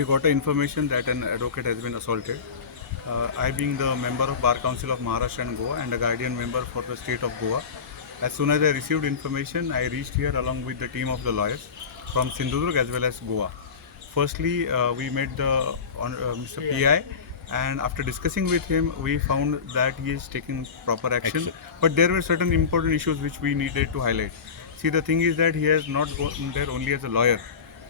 we got an information that an advocate has been assaulted. I being the member of Bar Council of Maharashtra and Goa and a guardian member for the state of Goa, as soon as I received information, I reached here along with the team of the lawyers from Sindhudurg as well as Goa. Firstly, we met the Mr. PI, and after discussing with him, we found that he is taking proper action. But there were certain important issues which we needed to highlight. See, the thing is that he has not gone there only as a lawyer,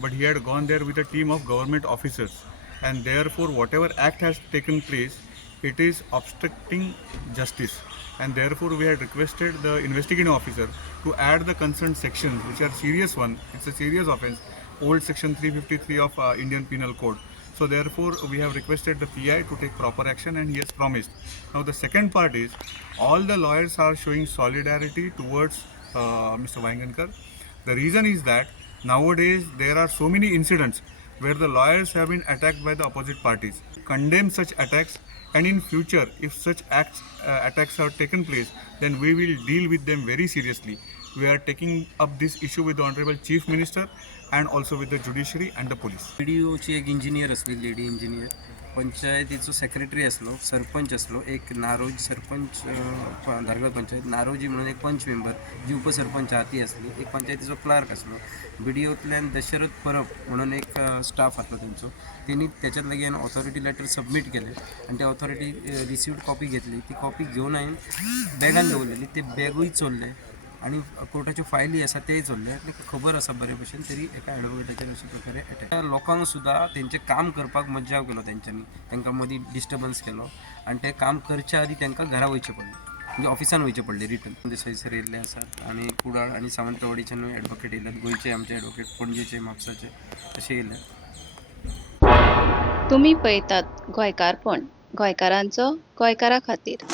but he had gone there with a team of government officers, and therefore whatever act has taken place, it is obstructing justice, and therefore we had requested the investigating officer to add the concerned sections, which are serious one. It's a serious offence, old section 353 of Indian Penal Code. So therefore we have requested the PI to take proper action, and he has promised. Now the second part is, all the lawyers are showing solidarity towards Mr. Vaingankar. The reason is that nowadays there are so many incidents where the lawyers have been attacked by the opposite parties. Condemn such attacks, and in future if such attacks have taken place, then we will deal with them very seriously. We are taking up this issue with the Honorable Chief Minister and also with the judiciary and the police. BDOची एक engineer असली, lady engineer, पंचायतीचो secretary असलो, सरपंच असलो, एक नारोजी सरपंच धारगळ पंचायत नारोजी म्हणून एक पंच member जी उपसरपंच हाती असली, एक पंचायतीचो क्लार्क असलो, BDOतल्यान दशरथ परब म्हणून एक स्टाफ असलो तेंचो, त्यांनी त्याच्यात लगेन ऑथॉरिटी लेटर सबमिट केले आणि त्या ऑथॉरिटी रिसिव्ड कॉपी घेतली. ती कॉपी घेऊन हांवें बॅगान दवरलेली, ते बॅगूय चोरले आणि कोर्टाच्यो फायली आसा तेय चोरले. खबर आसा बरे भशेन, तरी एका एडवोकेटाचेर अशा प्रकारे अटॅक. लोकांक सुद्धा तेंचें काम करपाक मज्जाव केलो तेंच्यांनी, तांकां मदीं डिस्टर्बन्स केलो आणि ते काम करच्या आदी तांकां घरा वयचें पडलें, म्हणजे ऑफिसान वयचें पडलें रिटर्न. देसाईसर येयल्ले आसात आणि कुडाळ आणि सावंतवाडीच्यान एडवोकेट येयल्यात, गोंयचे आमचे एडवोकेट, पणजेचे, म्हापसाचे अशे येयले. तुम्ही पळयतात गोंयकारपण, गोंयकारांचो गोंयकारा खातीर.